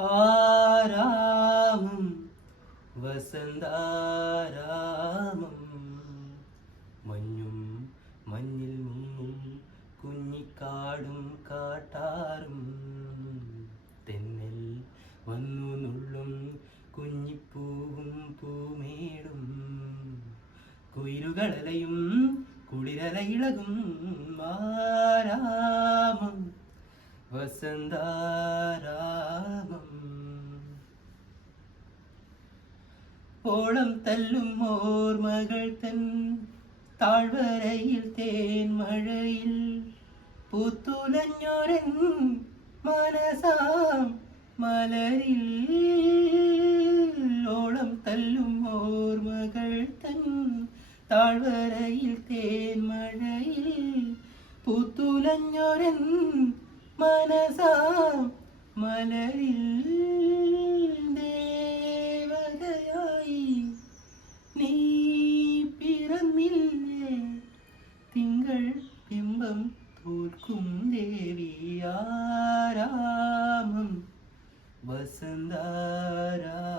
ആരാമം വസന്താരാമം. മഞ്ഞും മഞ്ഞിൽ മുങ്ങും കുഞ്ഞിക്കാടും കാട്ടാറും. തെന്നൽ വന്നു നുള്ളും കുഞ്ഞിപ്പൂവും പൂമേടും. കുയിലുകളലയും കുളിരല ഇളകും ആരാമം വസന്താരാമം ഓളം തല്ലും ഓർമ്മകൾ തൻ താഴ്വരയിൽ തേൻമഴയിൽ പൂത്തുലഞ്ഞൊരൻ മനസാം മലരിൽ. ഓളം തല്ലും ഓർമ്മകൾ തൻ താഴ്വരയിൽ തേൻമഴയിൽ പൂത്തുലഞ്ഞൊരൻ മനസാം മലരിൽ ദേവതയായി നീ പിറന്നില്ലേ? തിങ്കൾ ബിംബം തോൽക്കും ദേവിയാരാമം വസന്താരാമം